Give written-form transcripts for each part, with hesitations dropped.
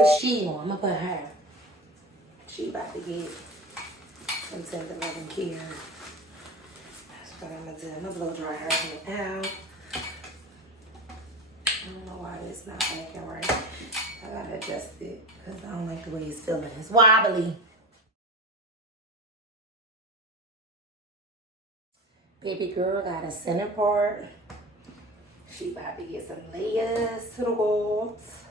put she on. I'm gonna put her. She about to get some tender loving care. That's what I'm gonna do. I'm gonna blow dry her hair out. I don't know why it's not acting right. I gotta adjust it because I don't like the way it's feeling. It's wobbly. Baby girl got a center part. She about to get some layers to the walls.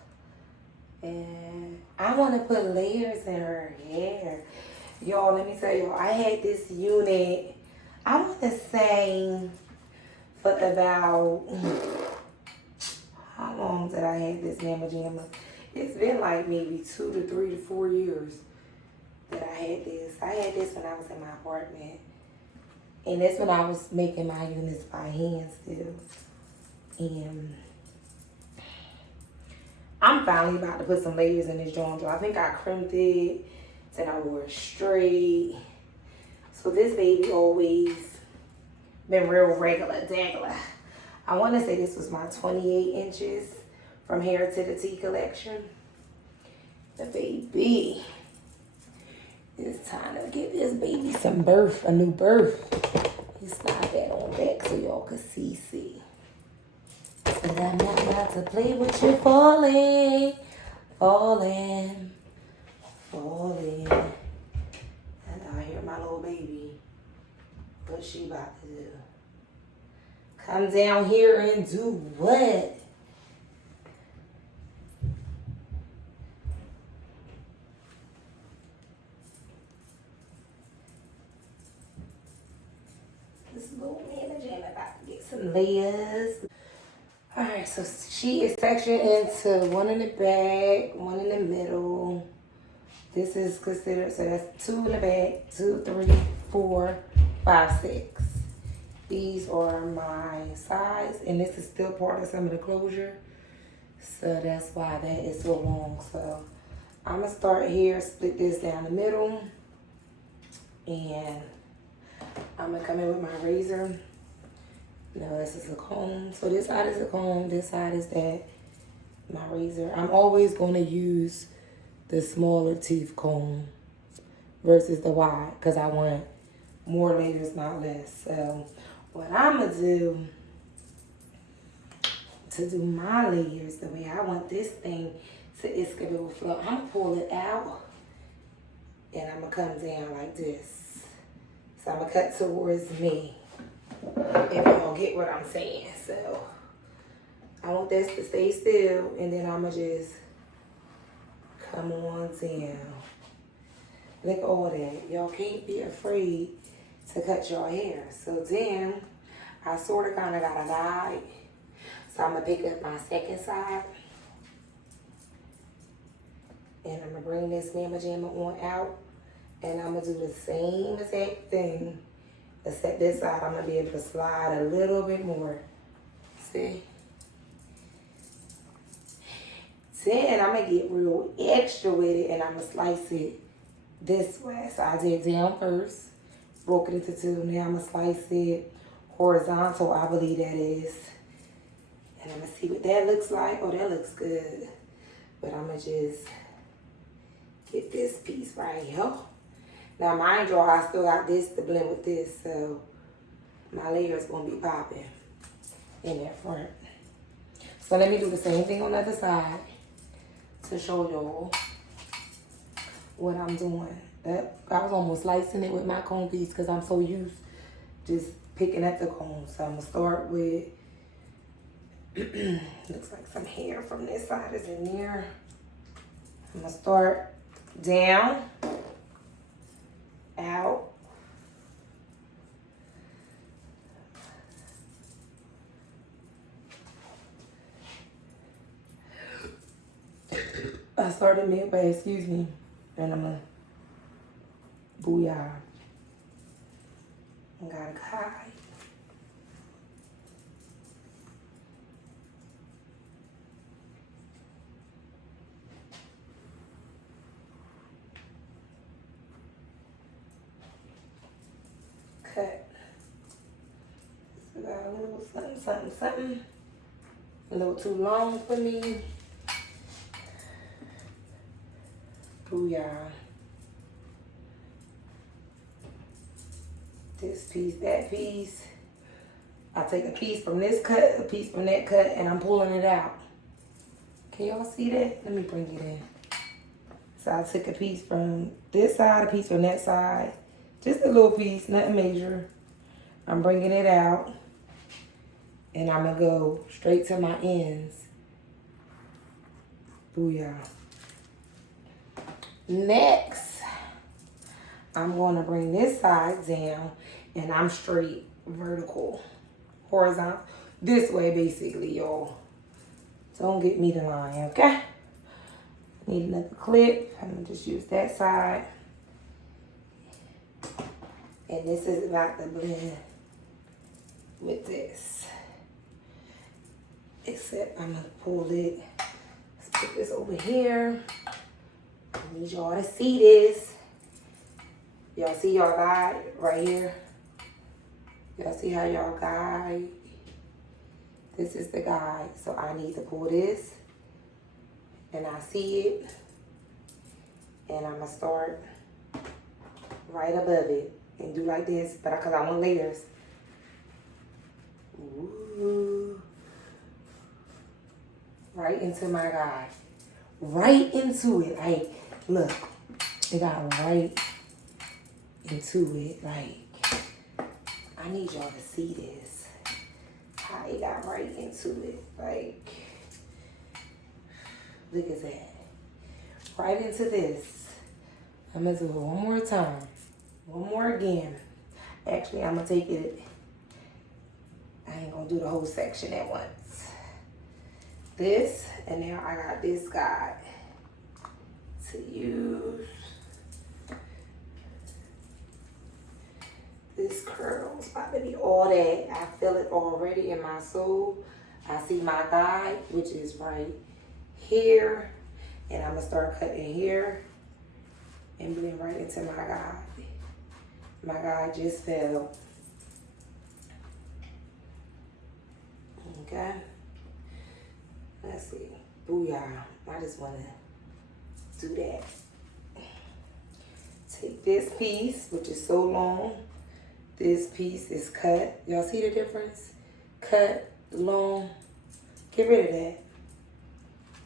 And I want to put layers in her hair. Y'all, let me tell y'all, I had this unit, I want to say, for about, how long did I have this Mama Jamma? It's been like maybe 2 to 3 to 4 years that I had this. I had this when I was in my apartment. And that's when I was making my units by hand still. And I'm finally about to put some layers in this joint. I think I crimped it, then I wore it straight. So this baby always been real regular, degular. I want to say this was my 28 inches from Hair to the T collection. The baby, it's time to give this baby some birth, a new birth. Let's slide that on back so y'all can see. And I'm not about to play with you, falling. And I hear my little baby, what she about to do? Come down here and do what? This little man Jam about to get some layers. Alright, so she is sectioned into one in the back, one in the middle. This is considered, so that's 2 in the back, 2, 3, 4, 5, 6. These are my sides, and this is still part of some of the closure. So that's why that is so long. So I'm gonna start here, split this down the middle, and I'm gonna come in with my razor. No, this is a comb. So this side is a comb, this side is that, my razor. I'm always going to use the smaller teeth comb versus the wide because I want more layers, not less. So what I'm going to do to do my layers the way I want this thing to escalate flow, I'm going to pull it out and I'm going to come down like this. So I'm going to cut towards me. If y'all get what I'm saying. So I want this to stay still, and then I'ma just come on down. Look at all that. Y'all can't be afraid to cut your hair. So then I sort of kind of got a guide. So I'm gonna pick up my second side, and I'm gonna bring this Mama Jamma on out, and I'm gonna do the same exact thing. Except this side, I'm going to be able to slide a little bit more. See? Then I'm going to get real extra with it, and I'm going to slice it this way. So I did down first, broke it into 2. Now I'm going to slice it horizontal, I believe that is. And I'm going to see what that looks like. Oh, that looks good. But I'm going to just get this piece right here. Now, mind you, I still got this to blend with this, so my layer is going to be popping in that front. So let me do the same thing on the other side to show y'all what I'm doing. I was almost slicing it with my comb piece because I'm so used just picking up the comb. So I'm going to start with, looks like some hair from this side is in there. I'm going to start down. Out. I started midway, excuse me, and I'm gonna booyah. I gotta hide. Cut. So got a little something. A little too long for me. Booyah. This piece, that piece. I take a piece from this cut, a piece from that cut, and I'm pulling it out. Can y'all see that? Let me bring it in. So I took a piece from this side, a piece from that side. Just a little piece, nothing major. I'm bringing it out. And I'm going to go straight to my ends. Booyah. Next, I'm going to bring this side down. And I'm straight vertical. Horizontal. This way, basically, y'all. Don't get me the line, okay? Need another clip. I'm going to just use that side. And this is about to blend with this. Except I'm going to pull it. Let's put this over here. I need y'all to see this. Y'all see y'all guide right here? Y'all see how y'all guide? This is the guide. So I need to pull this. And I see it. And I'm going to start right above it. And do like this. But because I want layers. Ooh. Right into my guide. Right into it. Like, look. It got right into it. Like, I need y'all to see this. How it got right into it. Like, look at that. Right into this. I'm going to do it one more time. One more again. Actually, I'm going to take it. I ain't going to do the whole section at once. This, and now I got this guide to use. This curl's about to be all that. I feel it already in my soul. I see my guide, which is right here. And I'm going to start cutting here and blend right into my guide. My guide just fell. Okay. Let's see. Booyah. I just want to do that. Take this piece, which is so long. This piece is cut. Y'all see the difference? Cut, long. Get rid of that.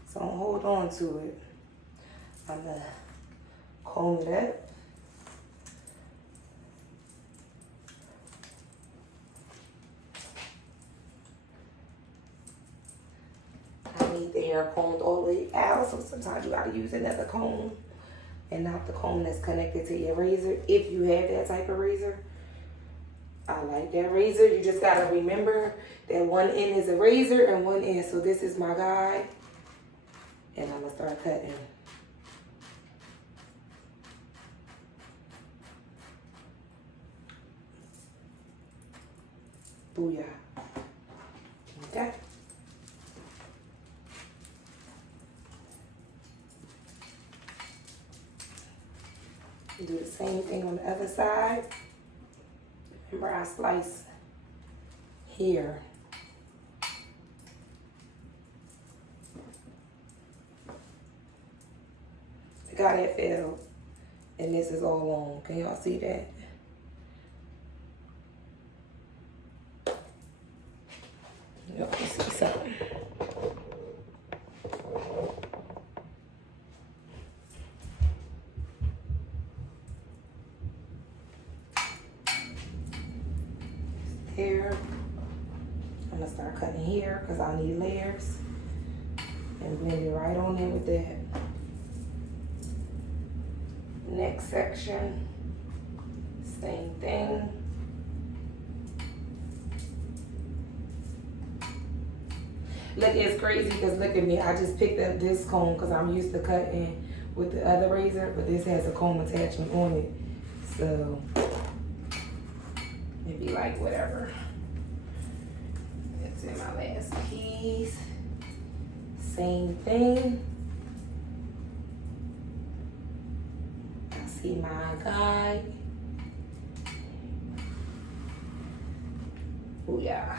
So don't hold on to it. I'm going to comb it up. I need the hair combed all the way out, so sometimes you got to use another comb and not the comb that's connected to your razor. If you have that type of razor, I like that razor. You just got to remember that one end is a razor and one end. So this is my guide. And I'm going to start cutting. Booyah. Okay. Do the same thing on the other side. Remember, I slice here. Look how that fell. And this is all long. Can y'all see that? Y'all can see something. Here. I'm going to start cutting here because I need layers. And blend it right on in with that. Next section. Same thing. Look, it's crazy because look at me. I just picked up this comb because I'm used to cutting with the other razor, but this has a comb attachment on it. So it'd be like whatever. It's in my last piece. Same thing. I see my guide. Oh yeah.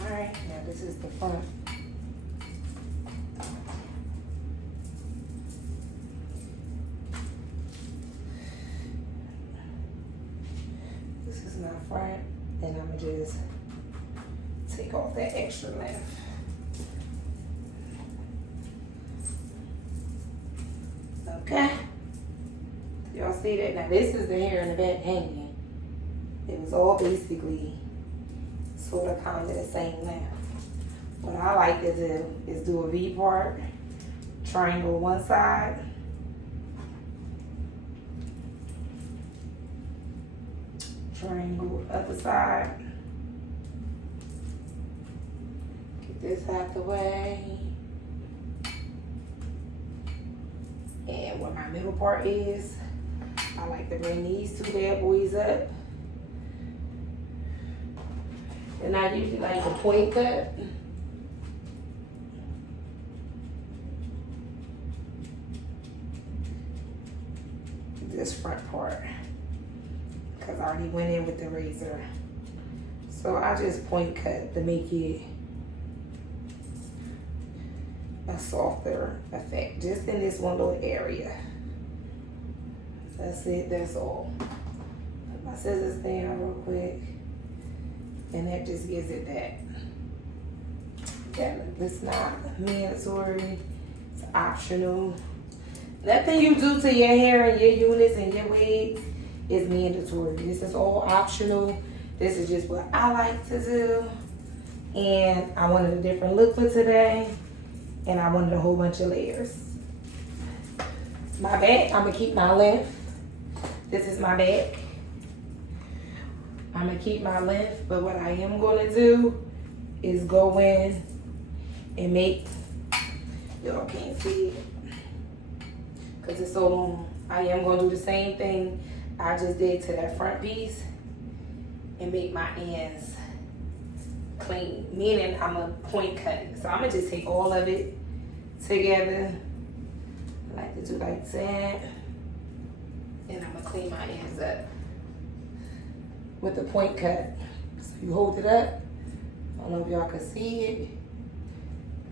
Alright, now this is the front. front, and I'm gonna just take off that extra length. Okay. Y'all see that? Now this is the hair in the back hanging. It was all basically sort of kind of the same length. What I like to do is do a V part, triangle one side, triangle other side. Get this out the way. And where my middle part is, I like to bring these two bad boys up. And I usually like a point cut. This front part, because I already went in with the razor. So I just point cut to make it a softer effect, just in this one little area. That's it, that's all. Put my scissors down real quick, and that just gives it that. It's not mandatory, it's optional. Nothing you do to your hair and your units and your wigs is mandatory. This is all optional. This is just what I like to do. And I wanted a different look for today. And I wanted a whole bunch of layers. My back, I'm gonna keep my length. This is my back. I'm gonna keep my length, but what I am gonna do is go in and make, y'all can't see it, because it's so long. I am gonna do the same thing I just did to that front piece and make my ends clean, meaning I'm a point cutting. So I'm gonna just take all of it together. I like to do like that. And I'm gonna clean my ends up with the point cut. So you hold it up. I don't know if y'all can see it.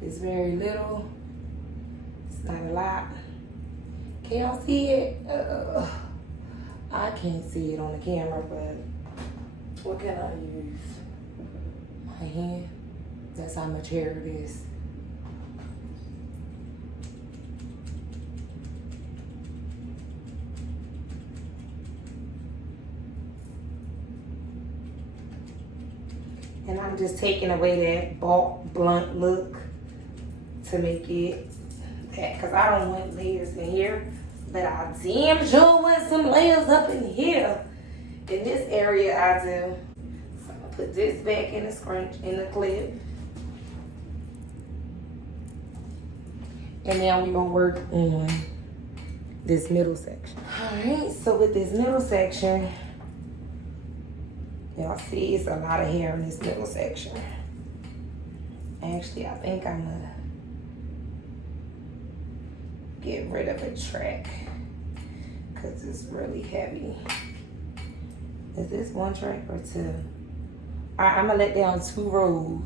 It's very little. It's not a lot. Can y'all see it? I can't see it on the camera, but what can I use? My hand. That's how much hair it is. And I'm just taking away that bulk, blunt look to make it that, because I don't want layers in here, but I damn sure want some layers up in here. In this area I do. So I'm gonna put this back in the scrunch, in the clip. And now we're gonna work on this middle section. All right, so with this middle section, y'all see it's a lot of hair in this middle section. Actually, I think I'm gonna get rid of a track because it's really heavy. Is this one track or two? All right, I'm gonna let down 2 rows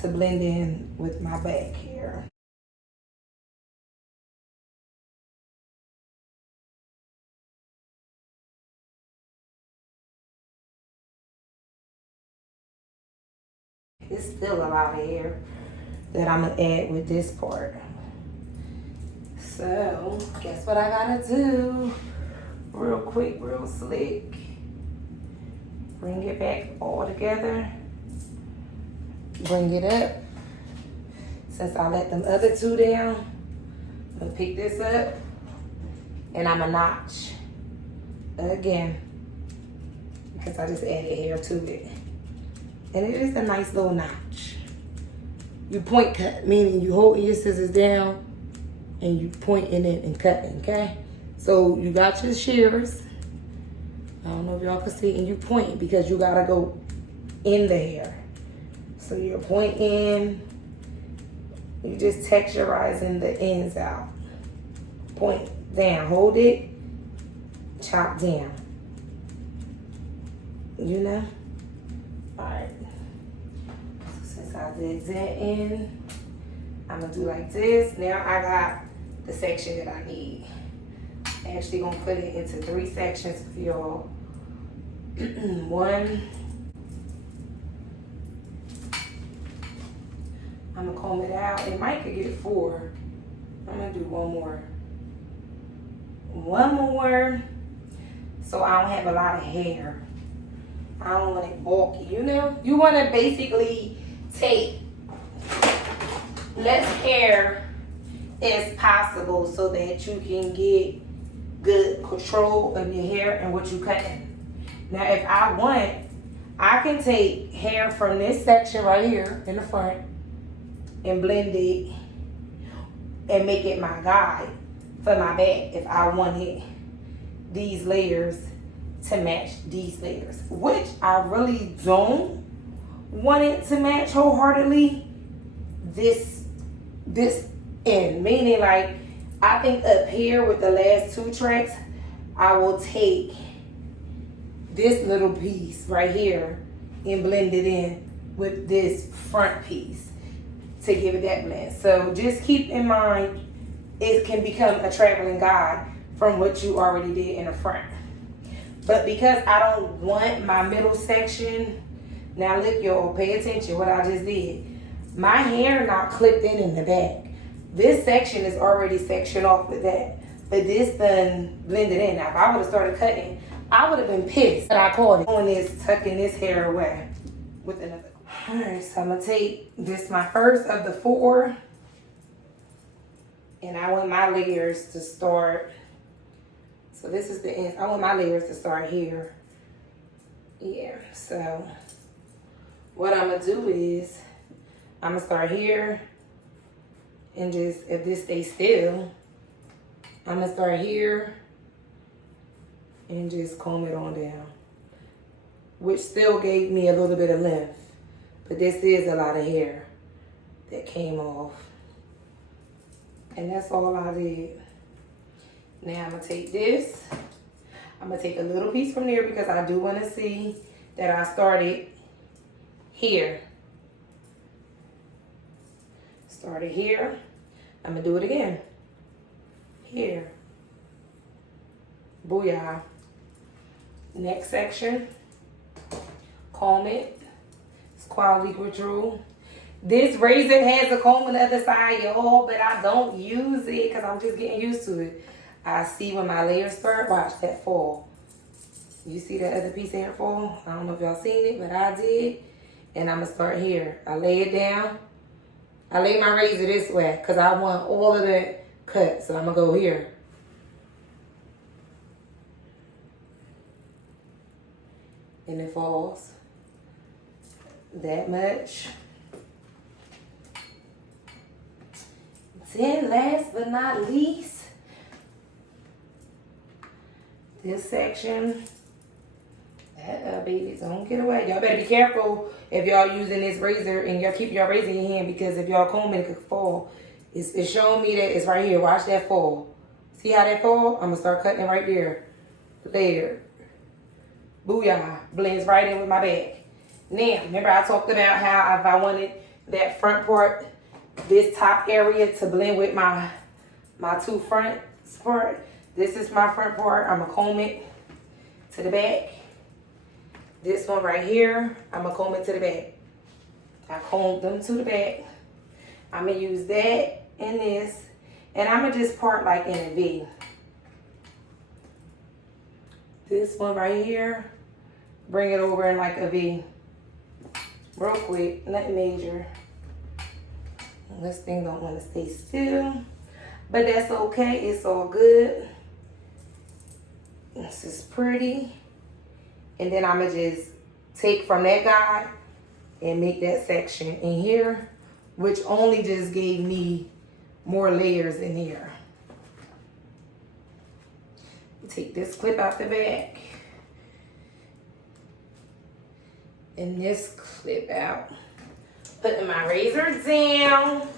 to blend in with my back hair. It's still a lot of hair that I'm gonna add with this part. So, guess what I gotta do? Real quick, real slick. Bring it back all together. Bring it up. Since I let them other 2 down, I'm gonna pick this up and I'm gonna notch again because I just added hair to it. And it is a nice little notch. You point cut, meaning you holding your scissors down and you pointing it and cutting, okay? So you got your shears. I don't know if y'all can see, and you point because you gotta go in the hair. So you're pointing, you just texturizing the ends out. Point down, hold it, chop down. You know? All right. So since I did that in, I'm gonna do like this. Now I got the section that I need. I'm actually gonna put it into 3 sections for y'all One. I'm gonna comb it out. It might could get 4. I'm gonna do one more. One more, so I don't have a lot of hair. I don't want it bulky, you know? You wanna basically take less hair as possible so that you can get good control of your hair and what you cutting. Now, if I want, I can take hair from this section right here in the front and blend it and make it my guide for my back if I wanted these layers to match these layers, which I really don't want it to match wholeheartedly this end, meaning like I think up here with the last 2 tracks I will take this little piece right here and blend it in with this front piece to give it that blend. So just keep in mind it can become a traveling guide from what you already did in the front. But because I don't want my middle section, now look y'all, pay attention what I just did. My hair not clipped in the back. This section is already sectioned off with that. But this done blended in. Now if I would have started cutting, I would have been pissed that I caught it. Doing this, tucking this hair away with another. Alright, so I'm gonna take this my first of the 4. And I want my layers to start. So this is the end. I want my layers to start here. Yeah, so what I'm gonna do is I'm gonna start here and just, if this stays still, I'm gonna start here and just comb it on down, which still gave me a little bit of length, but this is a lot of hair that came off. And that's all I did. Now I'm gonna take this. I'm gonna take a little piece from there because I do wanna see that I started here. Started here. I'm gonna do it again. Here. Booyah. Next section. Comb it. It's quality control. This razor has a comb on the other side, y'all, but I don't use it because I'm just getting used to it. I see when my layers start, watch that fall. You see that other piece of hair fall? I don't know if y'all seen it, but I did. And I'm going to start here. I lay it down. I lay my razor this way because I want all of that cut. So I'm going to go here. And it falls that much. Then last but not least, this section, baby, don't get away. Y'all better be careful if y'all using this razor and y'all keep your razor in your hand because if y'all comb it could fall. It's showing me that it's right here. Watch that fall. See how that fall? I'm gonna start cutting right there. There. Booyah. Blends right in with my back. Now, remember I talked about how if I wanted that front part, this top area to blend with my 2 front part. This is my front part. I'm gonna comb it to the back. This one right here, I'm gonna comb it to the back. I combed them to the back. I'm gonna use that and this, and I'm gonna just part like in a V. This one right here, bring it over in like a V. Real quick, nothing major. This thing don't want to stay still, but that's okay. It's all good. This is pretty. And then I'm going to just take from that guy and make that section in here, which only just gave me more layers in here. Take this clip out the back. And this clip out. Putting my razor down.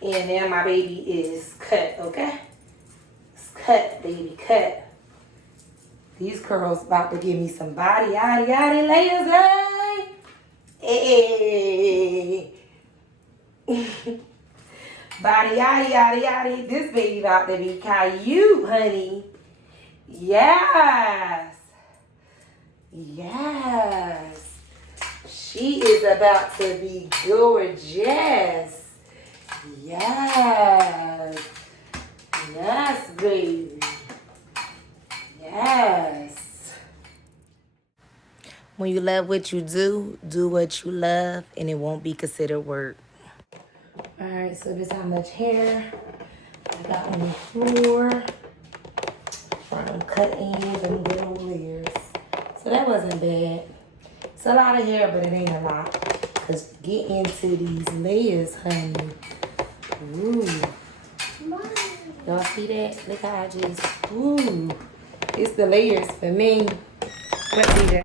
And now my baby is cut, okay? It's cut, baby, cut. These curls about to give me some body, yaddy, yaddy layers, hey? Hey. Body, yaddy, yaddy, yaddy. This baby about to be Caillou, honey. Yes. Yes. She is about to be gorgeous. Yes. Yes, baby. Yes. When you love what you do what you love, and it won't be considered work. All right, so this is how much hair I got on the floor from cut ends and little layers. So that wasn't bad. It's a lot of hair, but it ain't a lot. Cause get into these layers, honey. Ooh. Y'all see that? Look how I just, ooh. It's the layers for me. Let's see that.